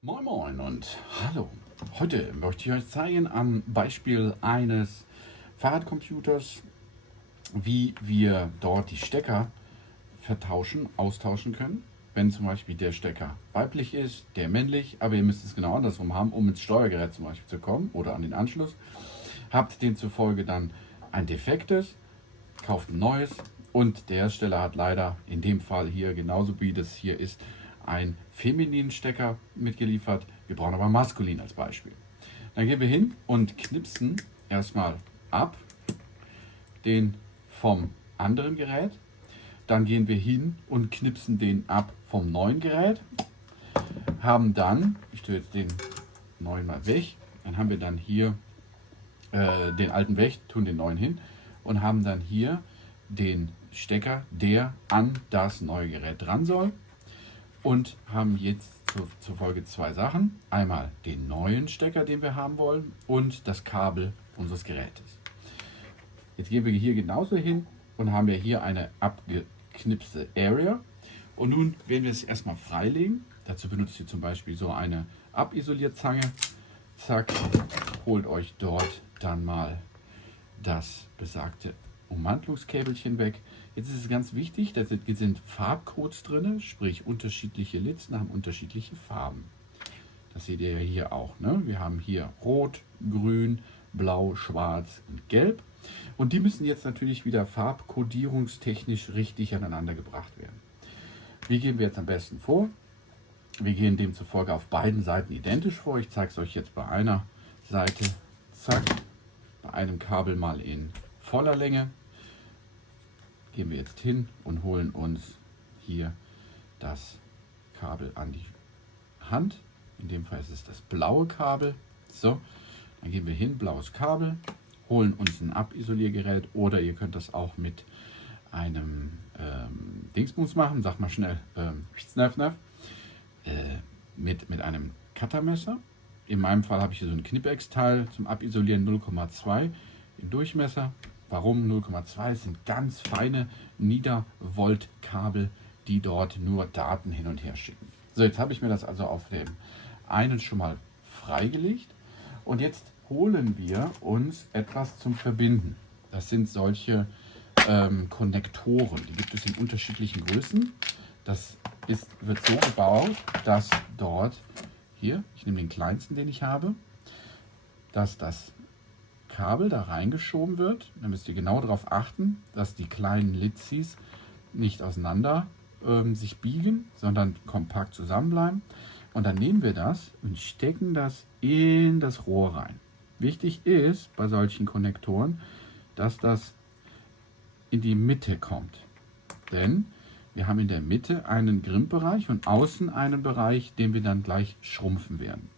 Moin Moin und hallo. Heute möchte ich euch zeigen am Beispiel eines Fahrradcomputers, wie wir dort die Stecker austauschen können. Wenn zum Beispiel der Stecker weiblich ist, der männlich, aber ihr müsst es genau andersrum haben, um ins Steuergerät zum Beispiel zu kommen oder an den Anschluss. Habt demzufolge dann ein defektes, kauft ein neues und der Hersteller hat leider in dem Fall hier, genauso wie das hier ist, einen femininen Stecker mitgeliefert. Wir brauchen aber maskulin als Beispiel. Dann gehen wir hin und knipsen erstmal ab den vom anderen Gerät. Dann gehen wir hin und knipsen den ab vom neuen Gerät. Haben dann, ich tue jetzt den neuen mal weg, dann haben wir dann hier den alten weg, tun den neuen hin und haben dann hier den Stecker, der an das neue Gerät dran soll. Und haben jetzt zur Folge zwei Sachen. Einmal den neuen Stecker, den wir haben wollen, und das Kabel unseres Gerätes. Jetzt gehen wir hier genauso hin und haben wir hier eine abgeknipste Area. Und nun werden wir es erstmal freilegen. Dazu benutzt ihr zum Beispiel so eine Abisolierzange. Zack, holt euch dort dann mal das besagte Ummantelungskäbelchen weg. Jetzt ist es ganz wichtig, da sind Farbcodes drin, sprich unterschiedliche Litzen haben unterschiedliche Farben. Das seht ihr ja hier auch. Ne? Wir haben hier Rot, Grün, Blau, Schwarz und Gelb. Und die müssen jetzt natürlich wieder farbkodierungstechnisch richtig aneinander gebracht werden. Wie gehen wir jetzt am besten vor? Wir gehen demzufolge auf beiden Seiten identisch vor. Ich zeige es euch jetzt bei einer Seite. Zack, bei einem Kabel mal in voller Länge. Gehen wir jetzt hin und holen uns hier das Kabel an die Hand. In dem Fall ist es das blaue Kabel. So, dann gehen wir hin, blaues Kabel, holen uns ein Abisoliergerät oder ihr könnt das auch mit einem Dingsbums machen. Sag mal schnell, mit einem Cuttermesser. In meinem Fall habe ich hier so ein Knipex-Teil zum Abisolieren 0,2 im Durchmesser. Warum 0,2? Es sind ganz feine Niedervoltkabel, die dort nur Daten hin und her schicken. So, jetzt habe ich mir das also auf dem einen schon mal freigelegt. Und jetzt holen wir uns etwas zum Verbinden. Das sind solche Konnektoren. Die gibt es in unterschiedlichen Größen. Das wird so gebaut, dass dort, hier, ich nehme den kleinsten, den ich habe, dass das Kabel da reingeschoben wird. Da müsst ihr genau darauf achten, dass die kleinen Litzis nicht auseinander sich biegen, sondern kompakt zusammenbleiben. Und dann nehmen wir das und stecken das in das Rohr rein. Wichtig ist bei solchen Konnektoren, dass das in die Mitte kommt. Denn wir haben in der Mitte einen Grimmbereich und außen einen Bereich, den wir dann gleich schrumpfen werden.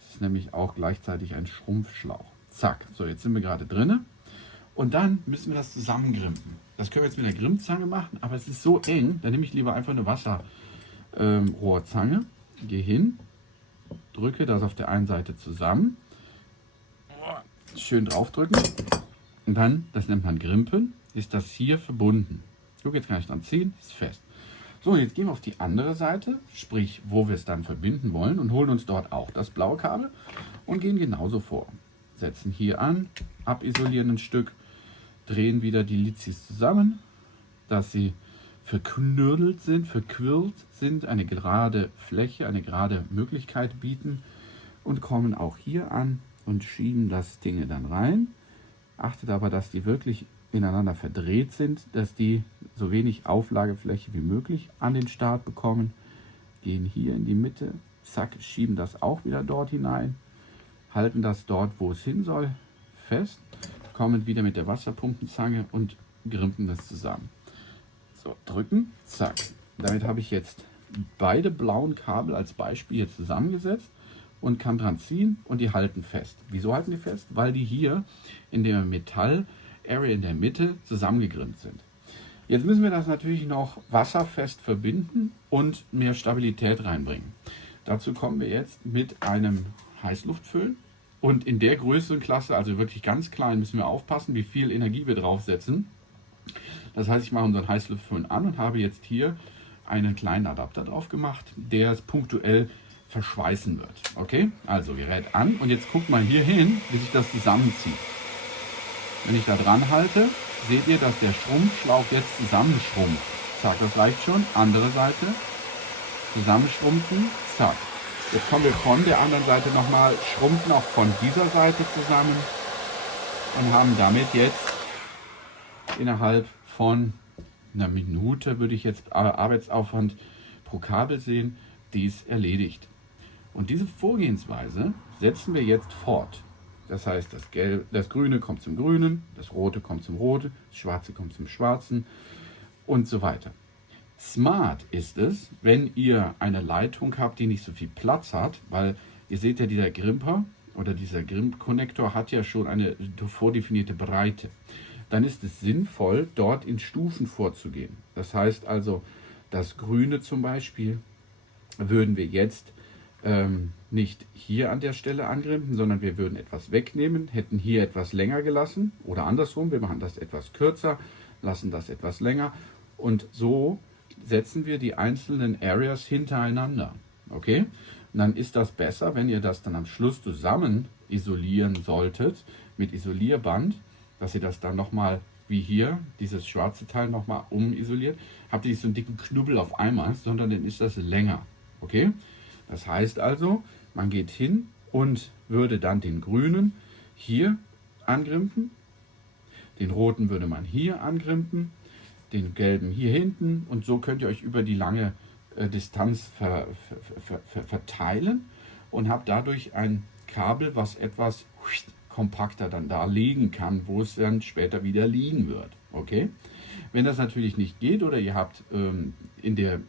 Das ist nämlich auch gleichzeitig ein Schrumpfschlauch. Zack, so jetzt sind wir gerade drin und dann müssen wir das zusammengrimpen. Das können wir jetzt mit der Grimmzange machen, aber es ist so eng, dann nehme ich lieber einfach eine Wasserrohrzange, gehe hin, drücke das auf der einen Seite zusammen, schön draufdrücken und dann, das nennt man Grimpen, ist das hier verbunden. Guck, jetzt kann ich dran ziehen, ist fest. So, jetzt gehen wir auf die andere Seite, sprich, wo wir es dann verbinden wollen und holen uns dort auch das blaue Kabel und gehen genauso vor. Setzen hier an, abisolieren ein Stück, drehen wieder die Lizis zusammen, dass sie verquirlt sind, eine gerade Fläche, eine gerade Möglichkeit bieten und kommen auch hier an und schieben das Ding dann rein. Achtet aber, dass die wirklich ineinander verdreht sind, dass die so wenig Auflagefläche wie möglich an den Start bekommen. Gehen hier in die Mitte, zack, schieben das auch wieder dort hinein. Halten das dort, wo es hin soll, fest, kommen wieder mit der Wasserpumpenzange und grimpen das zusammen. So, drücken, zack. Damit habe ich jetzt beide blauen Kabel als Beispiel hier zusammengesetzt und kann dran ziehen und die halten fest. Wieso halten die fest? Weil die hier in der Metall-Area in der Mitte zusammengegrimmt sind. Jetzt müssen wir das natürlich noch wasserfest verbinden und mehr Stabilität reinbringen. Dazu kommen wir jetzt mit einem Heißluftföhn. Und in der Größenklasse, also wirklich ganz klein, müssen wir aufpassen, wie viel Energie wir draufsetzen. Das heißt, ich mache unseren Heißluftföhn an und habe jetzt hier einen kleinen Adapter drauf gemacht, der es punktuell verschweißen wird. Okay, also Gerät an und jetzt guckt mal hier hin, wie sich das zusammenzieht. Wenn ich da dran halte, seht ihr, dass der Schrumpfschlauch jetzt zusammenschrumpft. Zack, das reicht schon. Andere Seite, zusammenschrumpfen, zack. Jetzt kommen wir von der anderen Seite nochmal, schrumpfen auch von dieser Seite zusammen und haben damit jetzt innerhalb von einer Minute, würde ich jetzt Arbeitsaufwand pro Kabel sehen, dies erledigt. Und diese Vorgehensweise setzen wir jetzt fort. Das heißt, das Grüne kommt zum Grünen, das Rote kommt zum Roten, das Schwarze kommt zum Schwarzen und so weiter. Smart ist es, wenn ihr eine Leitung habt, die nicht so viel Platz hat, weil ihr seht ja, dieser Grimper oder dieser Grimp-Konnektor hat ja schon eine vordefinierte Breite. Dann ist es sinnvoll, dort in Stufen vorzugehen. Das heißt also, das Grüne zum Beispiel würden wir jetzt nicht hier an der Stelle angrimpen, sondern wir würden etwas wegnehmen, hätten hier etwas länger gelassen oder andersrum, wir machen das etwas kürzer, lassen das etwas länger und so setzen wir die einzelnen Areas hintereinander. Okay? Und dann ist das besser, wenn ihr das dann am Schluss zusammen isolieren solltet mit Isolierband, dass ihr das dann nochmal, wie hier, dieses schwarze Teil nochmal umisoliert, habt ihr nicht so einen dicken Knubbel auf einmal, sondern dann ist das länger. Okay? Das heißt also, man geht hin und würde dann den grünen hier angrimpen, den roten würde man hier angrimpen, den gelben hier hinten und so könnt ihr euch über die lange Distanz verteilen und habt dadurch ein Kabel, was etwas kompakter dann da liegen kann, wo es dann später wieder liegen wird. Okay? Wenn das natürlich nicht geht oder ihr habt in der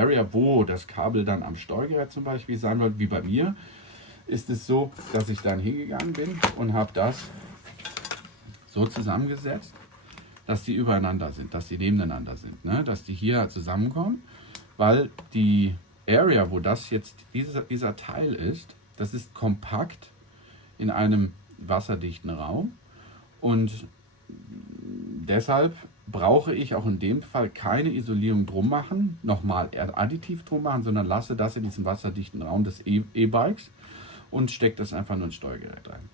Area, wo das Kabel dann am Steuergerät zum Beispiel sein wird, wie bei mir, ist es so, dass ich dann hingegangen bin und habe das so zusammengesetzt, dass die übereinander sind, dass die nebeneinander sind, ne? Dass die hier zusammenkommen, weil die Area, wo das jetzt dieser Teil ist, das ist kompakt in einem wasserdichten Raum und deshalb brauche ich auch in dem Fall keine Isolierung drum machen, nochmal additiv drum machen, sondern lasse das in diesem wasserdichten Raum des E-Bikes und stecke das einfach nur ins Steuergerät rein.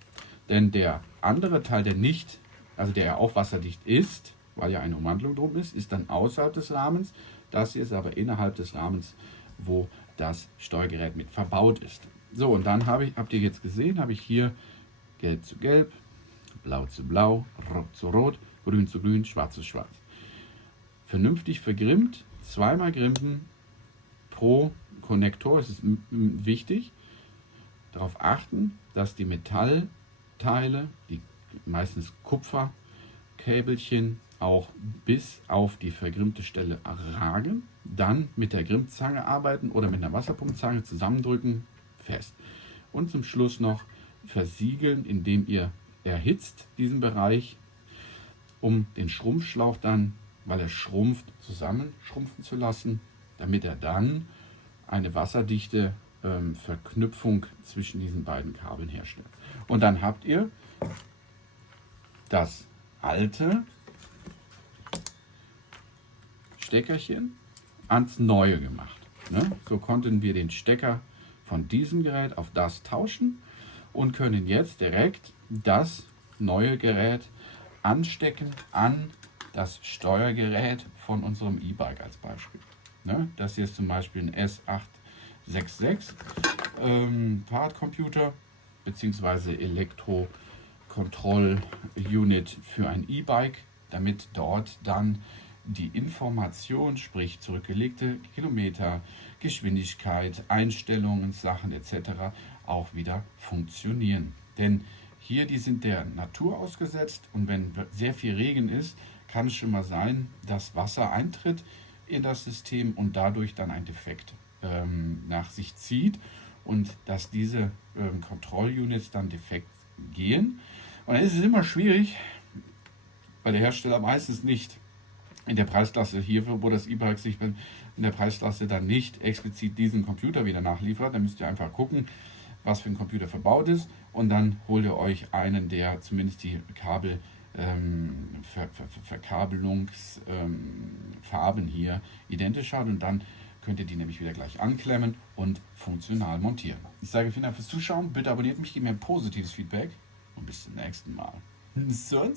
Denn der andere Teil, der nicht, also der ja auch wasserdicht ist, weil ja eine Ummantelung drum ist dann außerhalb des Rahmens. Das hier ist aber innerhalb des Rahmens, wo das Steuergerät mit verbaut ist. So, und dann habt ihr jetzt gesehen, habe ich hier Gelb zu Gelb, Blau zu Blau, Rot zu Rot, Grün zu Grün, Schwarz zu Schwarz. Vernünftig vergrimmt, zweimal grimpen pro Konnektor. Es ist wichtig, darauf achten, dass die Metallteile, die meistens Kupferkäbelchen, auch bis auf die vergrimmte Stelle ragen. Dann mit der Grimmzange arbeiten oder mit einer Wasserpunktzange zusammendrücken, fest. Und zum Schluss noch versiegeln, indem ihr erhitzt diesen Bereich, um den Schrumpfschlauch dann, weil er schrumpft, zusammenschrumpfen zu lassen, damit er dann eine wasserdichte Verknüpfung zwischen diesen beiden Kabeln herstellt. Und dann habt ihr das alte Steckerchen ans neue gemacht. Ne? So konnten wir den Stecker von diesem Gerät auf das tauschen und können jetzt direkt das neue Gerät anstecken an das Steuergerät von unserem E-Bike als Beispiel. Ne? Das hier ist zum Beispiel ein S866 Fahrradcomputer bzw. Elektro-Kontroll-Unit für ein E-Bike, damit dort dann die Information, sprich zurückgelegte Kilometer, Geschwindigkeit, Einstellungen, Sachen etc. auch wieder funktionieren. Denn hier, die sind der Natur ausgesetzt und wenn sehr viel Regen ist, kann es schon mal sein, dass Wasser eintritt in das System und dadurch dann ein Defekt nach sich zieht und dass diese Kontrollunits dann defekt gehen. Und dann ist es immer schwierig, weil der Hersteller meistens nicht in der Preisklasse hierfür, wo das E-Bike sich in der Preisklasse dann nicht explizit diesen Computer wieder nachliefert. Dann müsst ihr einfach gucken, was für ein Computer verbaut ist und dann holt ihr euch einen, der zumindest die Kabel Verkabelungsfarben hier identisch hat und dann könnt ihr die nämlich wieder gleich anklemmen und funktional montieren. Ich sage vielen Dank fürs Zuschauen. Bitte abonniert mich, gebt mir ein positives Feedback und bis zum nächsten Mal. Son.